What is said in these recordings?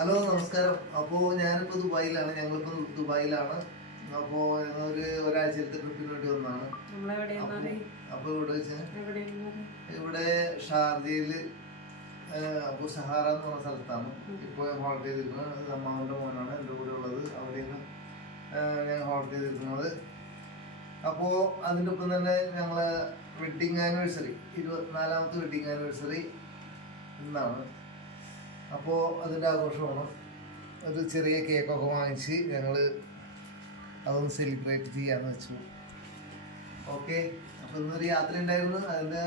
Hello നമസ്കാരം. അപ്പോൾ ഞാനിപ്പോൾ ദുബായിലാണ്. ഞങ്ങളിപ്പോൾ ദുബായിലാണ്. അപ്പോൾ ഒരാഴ്ചത്തെ ട്രിപ്പിന് വേണ്ടി വന്നതാണ്. അപ്പോൾ ഇവിടെ വെച്ചാൽ ഇവിടെ ഷാർജയിൽ അപ്പോൾ സഹാറ എന്ന് പറഞ്ഞ സ്ഥലത്താണ് ഇപ്പോൾ ഹോൾഡ് ചെയ്തിരിക്കുന്നത്. അമ്മാവൻ്റെ മോനാണ് എൻ്റെ കൂടെ ഉള്ളത്. അവിടെയാണ് ഞാൻ ഹോൾഡ് ചെയ്തിരിക്കുന്നത്. അപ്പോൾ അതിൻ്റെ ഒപ്പം തന്നെ ഞങ്ങൾ വെഡ്ഡിങ് ആനിവേഴ്സറി 24ാമത്തെ വെഡ്ഡിങ് ആനിവേഴ്സറി ഇന്നാണ്. അപ്പോൾ അതിൻ്റെ ആഘോഷമാണ്. ഒരു ചെറിയ കേക്കൊക്കെ വാങ്ങിച്ച് ഞങ്ങൾ അതൊന്ന് സെലിബ്രേറ്റ് ചെയ്യാമെന്ന് വെച്ചു. ഓക്കെ, അപ്പോൾ ഇന്നൊരു യാത്ര ഉണ്ടായിരുന്നു. അതിൻ്റെ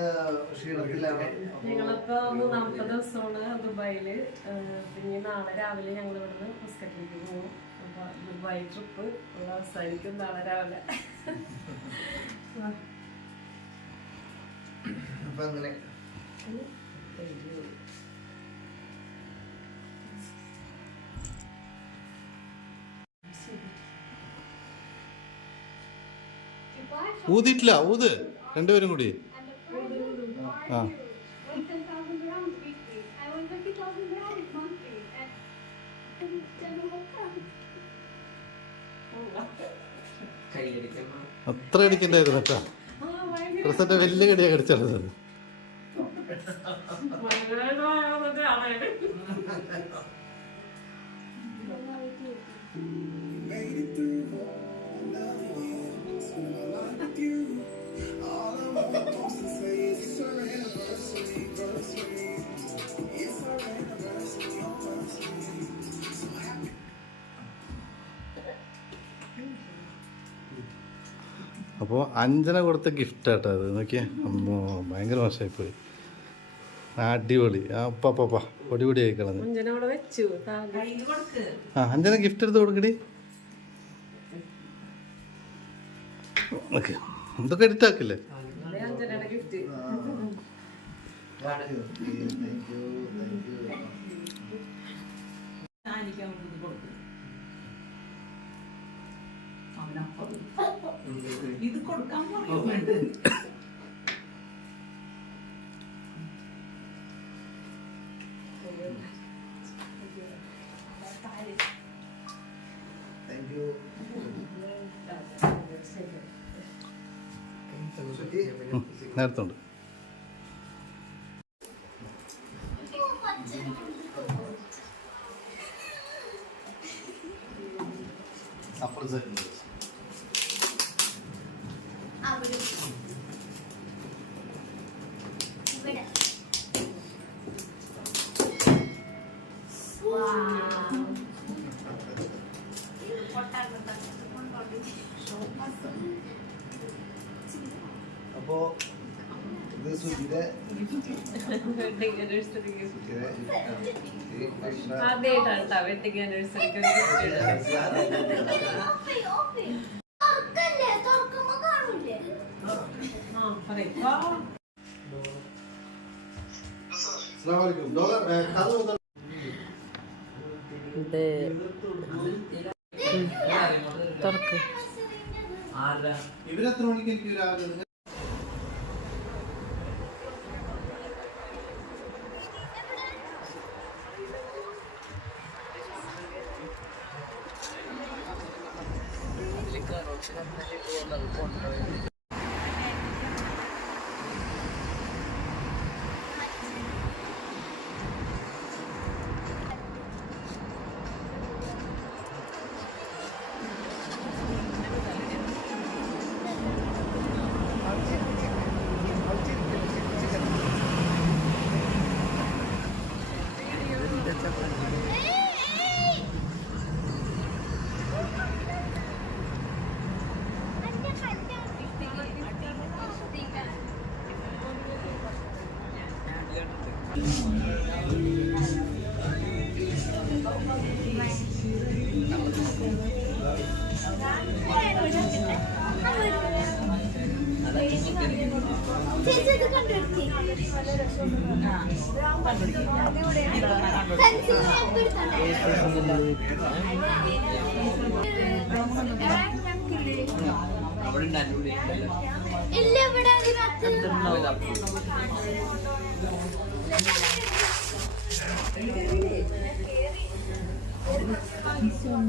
ക്ഷീണത്തിലാണ്. ഞങ്ങളിപ്പോൾ 3ാമത്തെ ദിവസമാണ് ദുബായില്. പിന്നെ നാളെ രാവിലെ ഞങ്ങൾ ഇവിടുന്ന് മസ്കറ്റിലേക്ക് പോകും. അപ്പോൾ ദുബായ് ട്രിപ്പ് അവസാനിക്കും നാളെ രാവിലെ. അപ്പം അങ്ങനെ ഊതിട്ടില്ല, ഊത് രണ്ടുപേരും കൂടി. ആ അത്ര അടിക്കണ്ടായിരുന്നു കേട്ടോ. പ്രസന്റെ വലിയ കടിയാ കടിച്ചത്. അപ്പോൾ അഞ്ജന കൊടുത്ത ഗിഫ്റ്റാട്ടോ അത്. നോക്കിയേ, അമ്മോ ഭയങ്കര മോശമായിപ്പോയി. അടിപൊളി. അപ്പാ പൊടി പൊടി ആയി കളഞ്ഞു. ആ അഞ്ജന ഗിഫ്റ്റ് എടുത്ത് കൊടുക്കടി. ഓക്കെ, എന്തൊക്കെ എഡിറ്റ് ആക്കില്ലേ. ഇത് കൊടുക്കാൻ നേരത്തുണ്ട്. അപ്പോ ഇത് സുജിയുടെ ആദ്യമായിട്ടാണ് വെഡിങ് ആനിവേഴ്സറിക്ക് ഇവരെത്ര മണിക്ക് എനിക്ക് രാവിലെ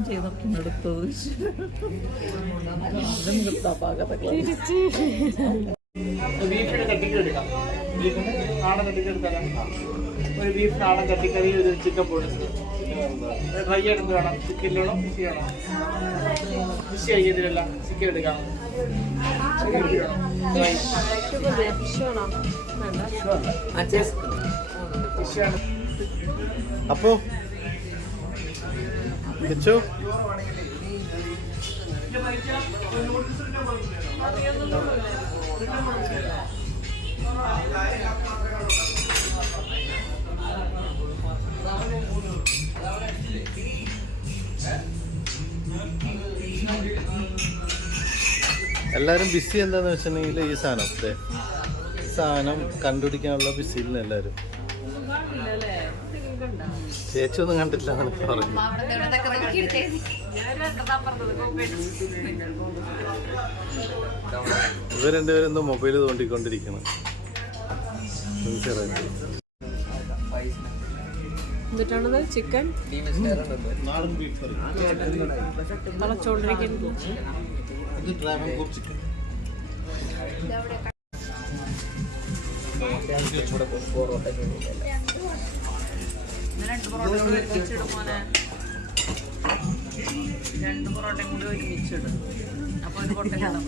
ചെയ്തൊക്കെ എടുത്തത് ബീഫിന് തട്ടിക്ക് എടുക്കാം. ബീഫിന് നാടൻ തട്ടിക്ക് എടുത്താൽ ഒരു ബീഫ് നാടൻ തട്ടിക്കറി, ഒരു ചിക്കൻ പൊടിച്ചത്, ഫ്രൈ എടുത്ത് വേണം. ചിക്കനിലോണം ഫിഷ് വേണം. ഫിഷ് കഴിക്കത്തില്ല, ചിക്കൻ എടുക്കാം. ഫിഷ് വേണം. അപ്പോ കിച്ചു എല്ലാവരും ബിസി എന്താന്ന് വെച്ചിട്ടുണ്ടെങ്കിൽ ഈ സാധനം കണ്ടുപിടിക്കാനുള്ള ബിസിയിലാണ് എല്ലാവരും. ചേച്ചി ഒന്നും കണ്ടില്ല എന്നൊക്കെ പറഞ്ഞു. ഇവർ രണ്ടുപേരും എന്തോ മൊബൈൽ തോണ്ടിക്കൊണ്ടിരിക്കണം. എന്നിട്ടാണത് ചിക്കൻ നാടൻ ബീഫ് കറി, വളച്ചോണ്ടിരിക്കുന്നത്. ഇത് ട്രാവൻകൂർ ചിക്കൻ. രണ്ട് പൊറോട്ടയും കൂടി ഒരുമിച്ചിടും. അപ്പൊ ഒരു പൊട്ടലാണ്.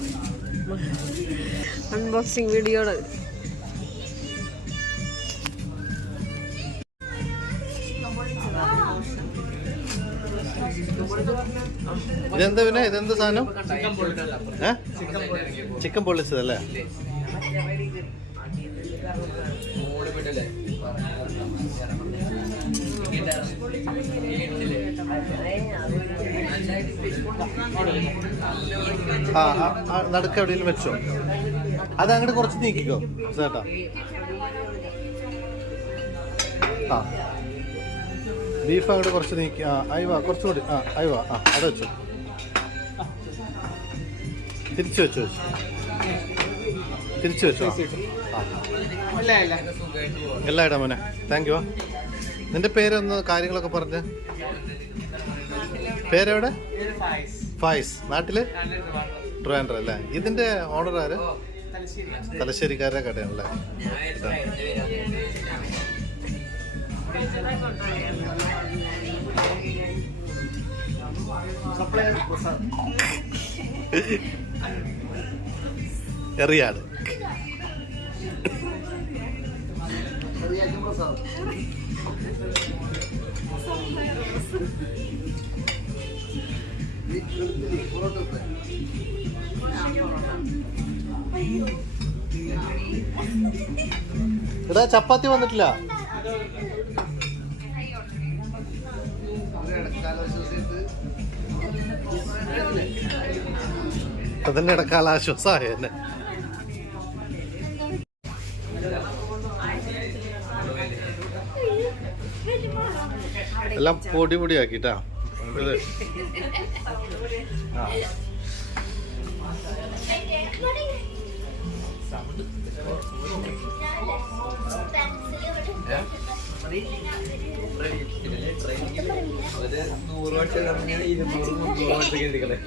അൺബോക്സിങ് വീഡിയോകള് ഇതെന്താ പിന്നെ ഇതെന്ത് സാധനം? ചിക്കൻ പൊള്ളിച്ചതല്ലേ? നടുക്ക് എവിടെയെങ്കിലും വെച്ചോ. അത് അങ്ങോട്ട് കുറച്ച് നീക്കിക്കോ ചേട്ടാ. ആ ബീഫ് അങ്ങോട്ട് കുറച്ച് നീക്കി. അയവാ കുറച്ചുകൂടി. അയവാ അത് വെച്ചോ. തിരിച്ചു വെച്ചോ. തിരിച്ചു വെച്ചോ. എല്ലാം ഇടാം മോനെ. Thank you. നിന്റെ പേരൊന്ന് കാര്യങ്ങളൊക്കെ പറഞ്ഞ്. പേരെവിടെ? ഫായിസ്. നാട്ടില് ട്രിവാൻഡ്രം അല്ലേ? ഇതിന്റെ ഓണർ ആര്? തലശ്ശേരിക്കാരുടെ കടയാണല്ലേ? എറിയാട്. എടാ ചപ്പാത്തി വന്നിട്ടില്ല. അതന്നെ ഇടക്കാല ആശ്വാസമായ എന്നെ. എല്ലാം പൊടി പൊടിയാക്കിട്ടാ. ഒരു 100 വർഷം 200 വർഷം എഴുതിക്കളെ.